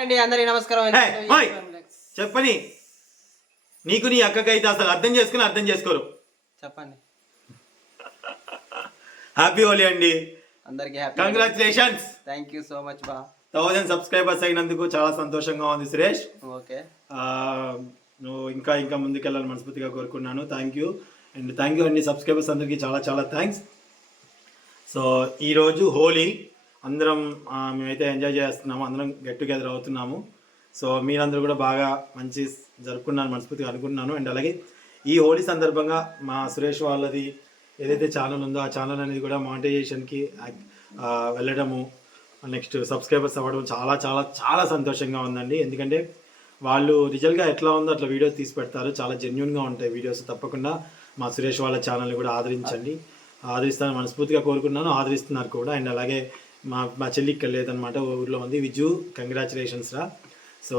అండి అందరికీ నమస్కారం. చెప్పని నీకు నీ అక్కకైతే అసలు అర్థం చేసుకోరు. చెప్పండి. హ్యాపీ హోలీ అండి అందరికి. Congratulations. Thank you so much బా. 1000 సబ్స్క్రైబర్స్ అయినందుకు చాలా సంతోషంగా ఉంది సురేష్. ఓకే, నువ్వు ఇంకా ముందుకెళ్ళాలని మనస్ఫూర్తిగా కోరుకున్నాను. థ్యాంక్ యూ అండి సబ్స్క్రైబర్స్ అందరికీ చాలా చాలా థ్యాంక్స్. సో ఈరోజు హోలీ అందరం మేమైతే ఎంజాయ్ చేస్తున్నాము, అందరం గెట్ టుగెదర్ అవుతున్నాము. సో మీరందరూ కూడా బాగా మంచి జరుపుకున్నాను మనస్ఫూర్తిగా అనుకుంటున్నాను. అండ్ అలాగే ఈ హోలీ సందర్భంగా మా సురేష్ వాళ్ళది ఏదైతే ఛానల్ ఉందో ఆ ఛానల్ అనేది కూడా మానిటైజేషన్కి వెళ్ళడము, నెక్స్ట్ సబ్స్క్రైబర్స్ అవ్వడం చాలా చాలా చాలా సంతోషంగా ఉందండి. ఎందుకంటే వాళ్ళు రిజల్ట్గా ఎట్లా ఉందో అట్లా వీడియోస్ తీసి పెడతారు, చాలా జెన్యున్గా ఉంటాయి వీడియోస్. తప్పకుండా మా సురేష్ వాళ్ళ ఛానల్ని కూడా ఆదరిస్తాను మనస్ఫూర్తిగా కోరుకున్నాను, ఆదరిస్తున్నారు కూడా. అండ్ అలాగే మా చెల్లి ఇక్కడ లేదనమాట, ఊర్లో ఉంది. విజు కంగ్రాచులేషన్స్ రా. So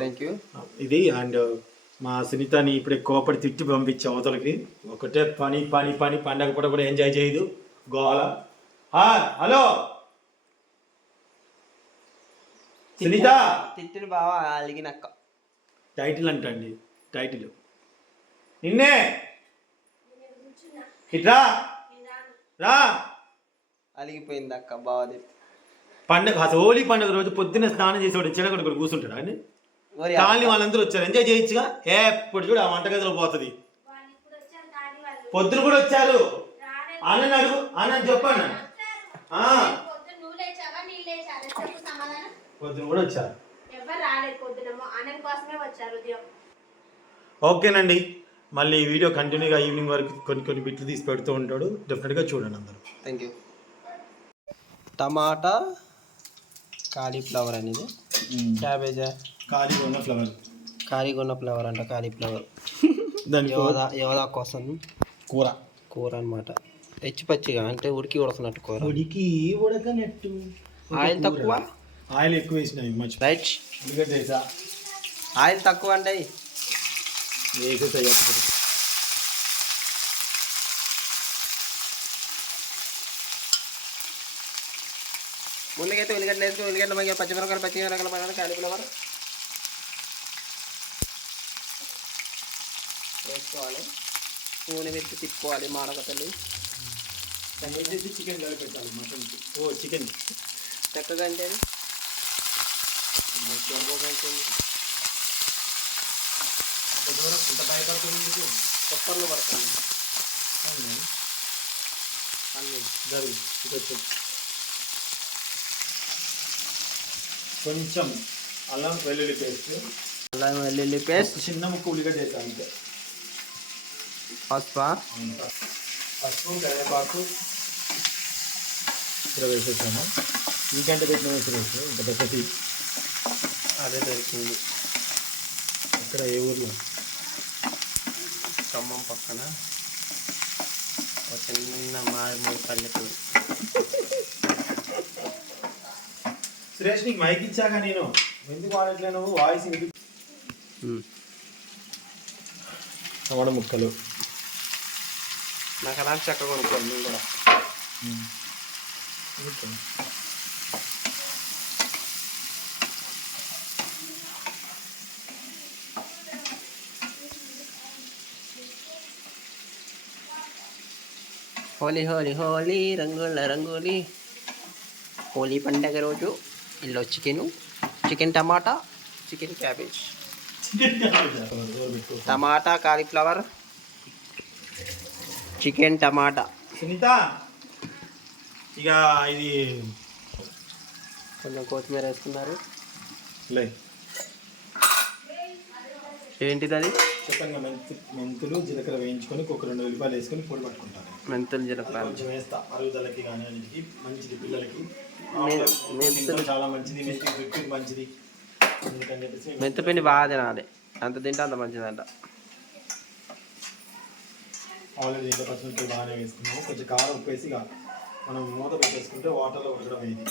thank you. ఇది అండ్ మా సునీతని ఇప్పుడే కోపడి తిట్టి పంపించే అవతలకి. ఒకటే పని పండగ పూట కూడా ఎంజాయ్ చేయదు, గోవాల. హలో సునీత, తిట్టిన బావా అలిగినక్క. టైటిల్ అంటండి, టైటిల్ నిన్నే ఇట్రా రా. అలిగిపోయింది అక్క బావది. పండుగ హోలీ పండుగ రోజు పొద్దున్న స్నానం చేసేవాడు చెడగొడు కూడా కూర్చుంటాడు అండి. కాలనీ వాళ్ళందరూ వచ్చారు, ఎంజాయ్ చేయొచ్చుగా. ఎప్పుడు చూడు ఆ వంటగదిలో పోతుంది. పొద్దున కూడా వచ్చారు. ఆనంద్ అడుగు, ఆనంద్ చెప్పండి. పొద్దున కూడా వచ్చారు. ఓకేనండి, మళ్ళీ వీడియో కంటిన్యూగా ఈవినింగ్ వరకు కొన్ని బిట్లు తీసి పెడుతూ ఉంటాడు. డెఫినెట్గా చూడండి అందరూ. Thank you. టమాటా, కాలీఫ్లవర్ అనేది, క్యాబేజా, కారీగొన్న ఫ్లవర్ అంట, కాలీఫ్లవర్. దాని యోదా కోసం కూర అనమాట. పచ్చిగా అంటే ఉడకనట్టు కూర. ఉడకనట్టు. ఆయిల్ తక్కువ, ఆయిల్ ఎక్కువ వేసినాయి. రైట్. ఆయిల్ తక్కువ అంటే ముందుకైతే ఉల్లిగడ్డలు వేసుకుని ఉల్లిగడ్డ పచ్చిమిరపకాయలు కాలీఫ్లవర్ వేసుకోవాలి. నూనె పెట్టి తిప్పుకోవాలి. మాడకతలు చికెన్ పెట్టాలి. చికెన్ చక్కగా అంటే కొప్పర్లు పడుతుంది అన్నీ. కొంచెం అల్లం వెల్లుల్లి పేస్ట్, చిన్న ముక్క ఉల్లిగడ్డ వేసాను అంతే. పసుపు కరివేపాకు ఇక్కడ వేసేసాను. ఇంకంటే పెట్టిన వేసేసి ఇంకా పెద్దది. అదే దొరికింది ఇక్కడ ఏ ఊర్లో? ఖమ్మం పక్కన ఒక చిన్న మారుమూల పల్లెటూరు. సురేష్, నీకు మైక్ ఇచ్చాక నేను ఎందుకు వాడట్లేను? వాయిస్ టమాటా ముక్కలు నాకు అలాంటి చక్కగా కొనుక్కోండి నేను కూడా. హోలీ హోలీ హోలీ రంగుల రంగోలీ. హోలీ పండగ రోజు ఇందులో చికెన్ టమాటా, చికెన్ క్యాబేజ్, టమాటా కాలీఫ్లవర్, చికెన్ టమాటా. సునీత, ఇక ఇది కొంచెం కొత్తిమీర వేసుకున్నారు. ఏంటిది అది? చెప్పండి. మెంతులు జీలకర్ర వేయించుకొని ఒక 2 ఉల్లిపాయలు వేసుకొని పొడి పట్టుకుంటాను. మెంతులు జీలకర్ర కొంచెం వేస్తా, అరుగుదలకి కానీ అన్నిటికి మంచిది. పిల్లలకి మెంతులు చాలా మంచిది, మెంతులు మంచిది. అందుకని చెప్పేసి మెంతుపిండి బాగా తినాలి, అంత తింటే అంత మంచిదంట. ఆల్రెడీ ఇంకా పచ్చిమిరపకాయలు బాగానే వేసుకున్నాము. కొంచెం కారం ఉప్పు వేసి మనం మూత పెట్టేసుకుంటే వాటర్లో ఉడకడం అయింది.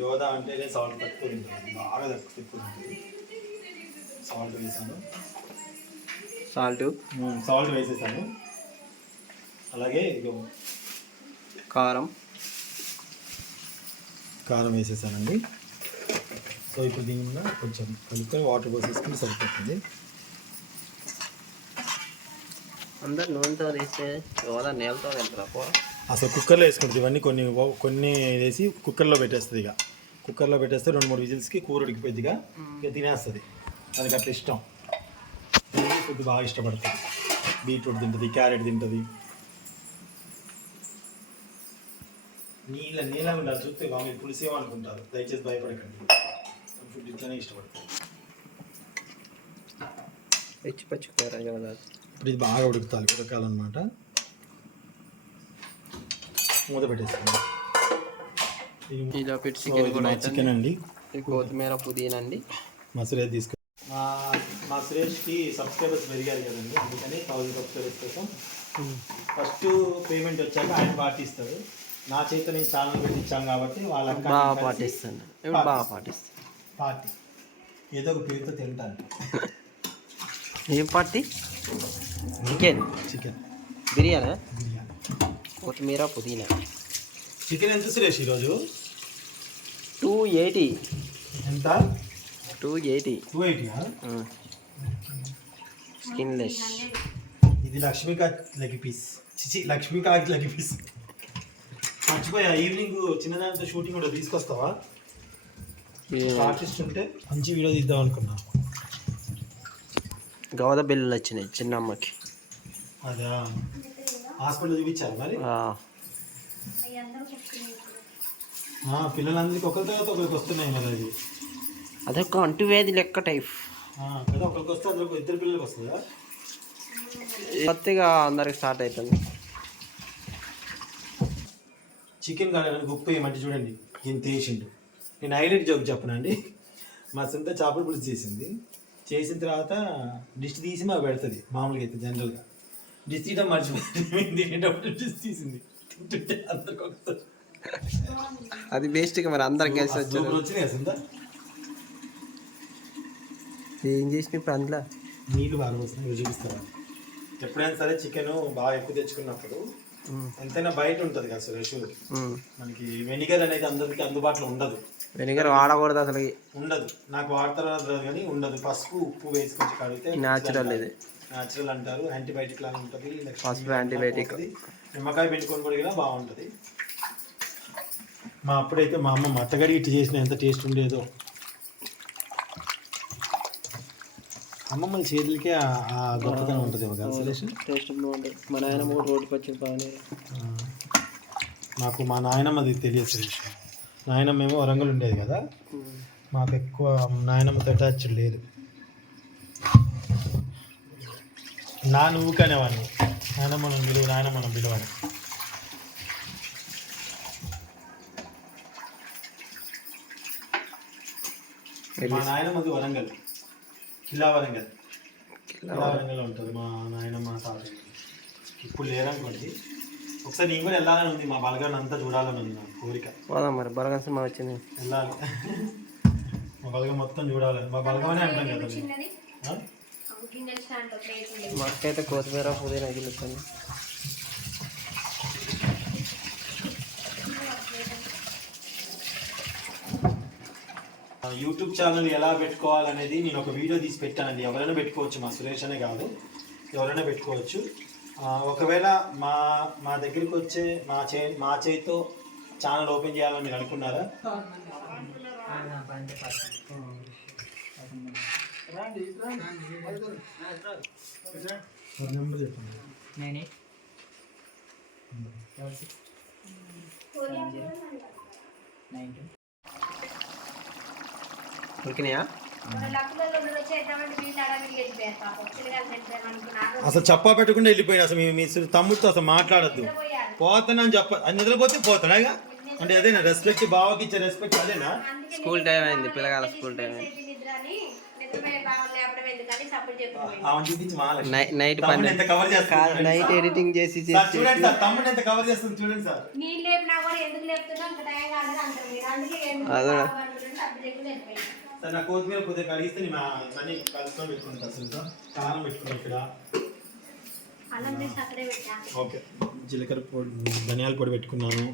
యోదా అంటేనే సాల్ట్ తక్కువ తింటుంది, బాగా తక్కువ ఉంటుంది. సాల్ట్ వేసాను, సాల్ట్ వేసేసాను. అలాగే కారం కారం వేసేసానండి. సో ఇప్పుడు దీనిలో కొంచెం కలుపుకొని వాటర్ పోసేసుకుని సరిపోతుంది. అందరు నూనెతో తీస్తే ఎవరో నీళ్ళతో తింటారా కూర? అసలు కుక్కర్లో వేసుకుంటుంది. ఇవన్నీ కొన్ని వేసి కుక్కర్లో పెట్టేస్తుంది. ఇక కుక్కర్లో పెట్టేస్తే 2-3 విజిల్స్కి కూర ఉడికిపోద్దిగా ఇక తినేస్తుంది. దానికి అట్లా ఇష్టం. ఫుడ్ బాగా ఇష్టపడుతుంది. బీట్రూట్ తింటుంది, క్యారెట్ తింటుంది. నీళ్ళ ఉండాలి. చూస్తే బాగా పులిసేమనుకుంటారు. దయచేసి భయపడకండి. ఫుడ్ ఇట్లానే ఇష్టపడుతుంది. పచ్చి కూర ఇప్పుడు ఇది బాగా ఉడకాలన్నమాట. మూత పెట్టేస్తాను. ఇలా పెట్టి చికెన్ కూడా చికెన్ అండి, కొత్తిమీర పుదీనా అండి. మా సురేష్ తీసుకో. మా సురేష్కి సబ్స్క్రైబర్స్ పెరిగారు కదండి, అందుకని 1000 సబ్స్క్రైబర్స్ కోసం ఫస్ట్ పేమెంట్ వచ్చాక ఆయన పార్టీ ఇస్తాడు. నా చేత నేను ఛానల్ పెట్టించాను కాబట్టి వాళ్ళ బాగా పాటిస్తాను. బాగా పాటిస్తాను. పార్టీ ఏదో ఒక పేరుతో తింటాను. ఏం పార్టీ? చికెన్ బిర్యానీ, కొత్తిమీర పుదీనా. చికెన్ ఎంత సురేష్ ఈరోజు? 280. ఎంత? 280. 280 స్కిన్లెస్. ఇది Laxmikant leg piece. Laxmikant leg piece. మర్చిపోయా, ఈవినింగ్ చిన్నదానితో షూటింగ్ కూడా తీసుకొస్తావా? ఆర్టిస్ట్ ఉంటే మంచి వీడియో తీద్దాం అనుకున్నా. గౌద బిల్లులు వచ్చినాయి చిన్నమ్మకి. అదా హాస్పిటల్ చూపించారు మరి? పిల్లలందరికీ ఒకరి తర్వాత ఒకరికి వస్తున్నాయి మరి. అది అదొక అంటువ్యాధి లెక్క టైప్ కదా. ఒకరికి వస్తే అందులో 2 పిల్లలకి వస్తుందా? కొత్తగా అందరికి స్టార్ట్ అవుతుంది. చికెన్ కాడానికి ఉప్పు వేయమంటే చూడండి ఎంత వేసిండు. నేను హైలైట్ జోక్ చెప్పనండి. మా సొంత చేపల పులుసు చేసిన తర్వాత డిష్ తీసి మాకు పెడుతుంది. మామూలుగా అయితే జనరల్గా డిష్ తీయడం మర్చిపోయింది. తినేటప్పుడు డిష్ తీసింది. తింటుంటే అందరికి వస్తుంది. అది బెస్ట్గా మరి అందరికి కలిసి వచ్చినాయి. అసలు ఏం చేసిన ఇప్పుడు అందులో నీళ్ళు బాగా వస్తున్నాయి. చూపిస్తారా? ఎప్పుడైనా సరే చికెన్ బాగా ఎక్కువ తెచ్చుకున్నప్పుడు ఎంతైనా బయట ఉంటుంది కదా సురేష్, మనకి వెనిగర్ అనేది అందరికి అందుబాటులో ఉండదు. వెనిగర్ వాడకూడదు అసలు, ఉండదు. నాకు వాడతారో కానీ ఉండదు. పసుపు ఉప్పు వేసుకొని కడిగితే న్యాచురల్. ఇది న్యాచురల్ అంటారు. యాంటీబయాటిక్ లాగా ఉంటుంది. పసుపు యాంటీబయాటిక్. నిమ్మకాయ పెట్టుకొని కూడా బాగుంటుంది. అప్పుడైతే మా అమ్మ మట్టగడి ఇట్టు చేసిన ఎంత టేస్ట్ ఉండేదో. అమ్మమ్మల చేతులకే ఆ గొప్పతనం ఉంటుంది కదా సురేష్. టేస్ట్ బాగుంటుంది. మా నాయనమ్మ కూడా రోడ్డు పచ్చి బాగానే. నాకు మా నాయనమ్మది తెలియదు సురేష్. నాయనమ్మ ఏమో వరంగల్ ఉండేది కదా, మాకు ఎక్కువ నాయనమ్మతో అటాచ్ లేదు. నువ్వు కానివాడిని నాయనమ్మను పిలువని. మా నాయనమ్మది వరంగల్, కిల్లా వరంగల్ ఉంటుంది మా నాయనమ్మ తాతయ్య. ఇప్పుడు లేరనుకోండి. ఒకసారి నేను కూడా వెళ్ళాలని ఉంది. మా బలగాన్ని అంతా చూడాలని ఉంది నాకు కోరిక. పోదాం మరి. బలగం సినిమా వచ్చింది, వెళ్ళాలి. మా బలగం మొత్తం చూడాలని. మా బలగమనే అంటాం కదా. మాకైతే కొత్తిమీర పుదీనా గిల్లుతుంది. యూట్యూబ్ ఛానల్ ఎలా పెట్టుకోవాలనేది నేను ఒక వీడియో తీసి పెట్టానండి. ఎవరైనా పెట్టుకోవచ్చు, మా సురేష్ అనే కాదు, ఎవరైనా పెట్టుకోవచ్చు. ఒకవేళ మా దగ్గరికి వచ్చే మా చేతితో ఛానల్ ఓపెన్ చేయాలని మీరు అనుకున్నారా? నెంబర్ చెప్పండి. ఓకేనా? అసలు చెప్పా పెట్టకుండా వెళ్ళిపోయాడు. అసలు మీ తమ్ముడితో అసలు మాట్లాడద్దు. పోతానని నిద్రపోతే పోతాడా? అంటే అదేనా రెస్పెక్ట్? బావకి ఇచ్చే రెస్పెక్ట్ అదేనా? స్కూల్ టైం అయింది, పిల్లగాల స్కూల్ టైం అయింది. నైట్ నైట్ ఎడిటింగ్ చేసి తమ్ముడు ఎంత కవర్ చేస్తుంది చూడండి సార్. నా కొత్తిమీర కొద్దిగా కడిగిస్తే అన్ని కలుసుకొని పెట్టుకుంటా. అసలు కారం పెట్టుకుని ఇక్కడ ఓకే. జీలకర్ర పొడి, ధనియాల పొడి పెట్టుకున్నాను.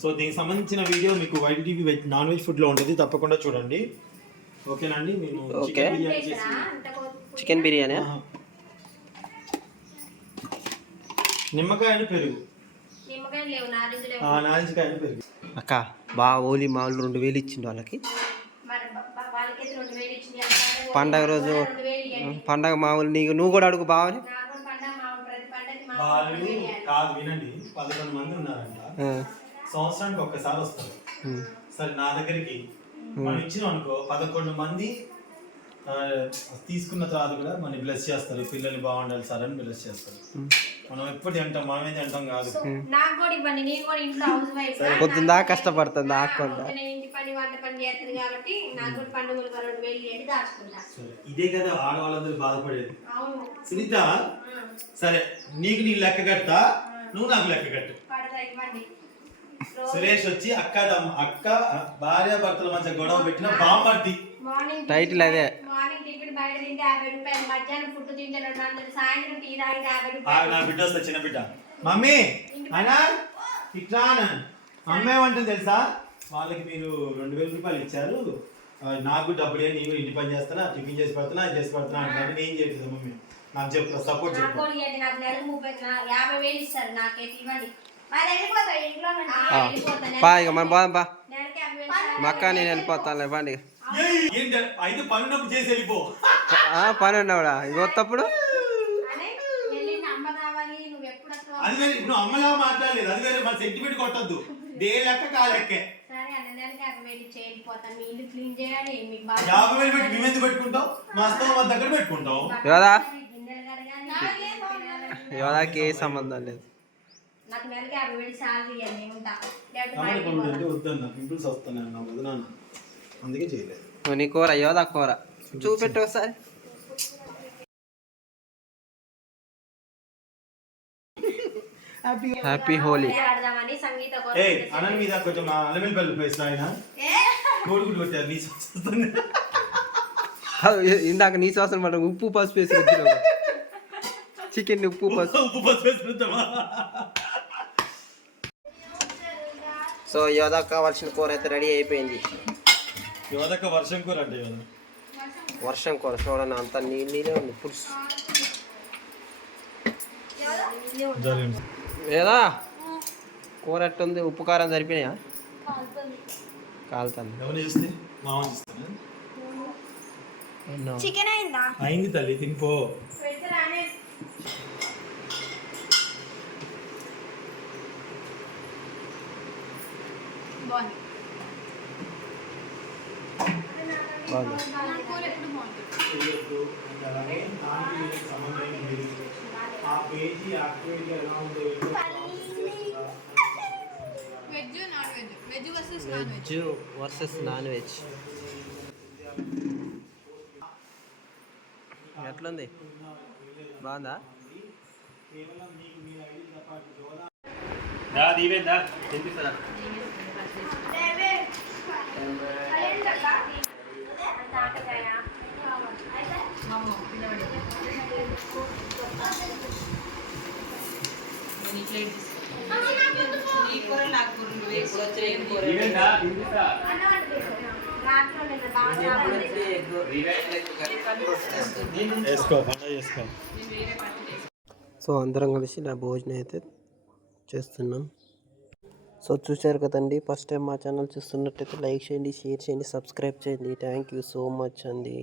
సో దీనికి సంబంధించిన వీడియో మీకు YTV నాన్ వెజ్ ఫుడ్లో ఉంటుంది, తప్పకుండా చూడండి. ఓకేనా అండి? మేము ఓకే. చికెన్ బిర్యానీ చేసి చికెన్ బిర్యానీ, నిమ్మకాయ అని పెరుగు, నారింజకాయ అని పెరుగు. అక్క బాగా ఓలీ మామూలు 2000 ఇచ్చిండు వాళ్ళకి. పండగ రోజు పండగ మామూలు నువ్వు కూడా అడుగు బావని. వాళ్ళు కాదు, వినండి, 11 మంది ఉన్నారంట, సంవత్సరానికి ఒక్కసారి వస్తారు. సరే నా దగ్గరికి మనం ఇచ్చినాం అనుకో, 11 మంది తీసుకున్న తర్వాత కూడా మనం బ్లెస్ చేస్తారు. పిల్లలు బాగుండాలి సార్ అని బ్లెస్ చేస్తారు. మనం ఎప్పుడు తింటాం, మనం ఏం తింటాం కాదు. పొద్దుందా కష్టపడుతుంది ఆకుండా. ఇదే కదా ఆడవాళ్ళందరూ బాధపడేది. సునీత, సరే నీకు నీ లెక్క కడతా, నువ్వు నాకు లెక్క కట్టు. సురేష్ వచ్చి అక్క భార్య భర్తల మధ్య గొడవ పెట్టిన బామర్ది. టైటిల్ అదే. నా బిడ్డ వస్తా, చిన్న బిడ్డ, మమ్మీ అయినా ఇట్లా అమ్మే ఏమంటుంది తెలుసా, వాళ్ళకి మీరు 2000 రూపాయలు ఇచ్చారు, నాకు డబ్బులు ఏ, నేను ఇంటి పని చేస్తానా, టిఫిన్ చేసి పెడుతున్నా, అది చేసి పెడుతున్నా అంటే నేను చేయట్లేదు మమ్మీ, నాకు చెప్తా, సపోర్ట్ చెప్పు. ఇక మనం పోదాం బా, మా అక్క నేను వెళ్ళిపోతాను ఇవ్వండి. అయితే పనున్నప్పుడు చేసి వెళ్ళిపో. పని ఉన్నావుడా ఇగొత్తప్పుడు. అది వేరే, ఇప్పుడు అమ్మలా మాట్లాడలేదు, అది వేరే, మన సెంటిమెంట్ కొట్టద్దు, దే లెక్క కా లెక్కే. 50,000 పెట్టి మేము ఎందుకు పెట్టుకుంటాం, మా స్థలం మా దగ్గర పెట్టుకుంటాం కదా. యోదాకి ఏ సంబంధం లేదు. వద్దన్న పింపుల్స్ వస్తున్నాయి కదా నాన్న, అందుకే చేయలేదు. నీ కూర యోదా కూర చూపెట్టు ఒకసారి. హ్యాపీ హోలీ. అన్న మీద కొంచెం అల్లమిల్లి పల్లి పేస్ట్ ఆయన కోడిగుడ్డు కొట్టారు, నీ వస్తుంది. ఇందాక నీ శ్వాసన మాట ఉప్పు పసుపు వేసి చికెన్ ఉప్పు పసుపు వేసి. సో యోదాకు కావాల్సిన కూర అయితే రెడీ అయిపోయింది. యోదక వర్షం కూర అంటే వర్షం కూర చూడండి, అంత నీళ్ళే ఉంది పులుసు. ఏదా కూర ఎట్టుంది, ఉప్పు కారం సరిపోయినాయా? కాలుతుంది. అయింది తల్లి, తినిపో. వెజ్ వర్సెస్ నాన్ వెజ్ ఎట్లుంది, బాగుందా? సో అందరం కలిసి నా భోజనం అయితే చేస్తున్నాం. సో చూశారు కదండి, ఫస్ట్ టైం మా ఛానల్ చూస్తున్నట్టయితే లైక్ చేయండి, షేర్ చేయండి, సబ్స్క్రైబ్ చేయండి. థ్యాంక్ యూ సో మచ్ అండి.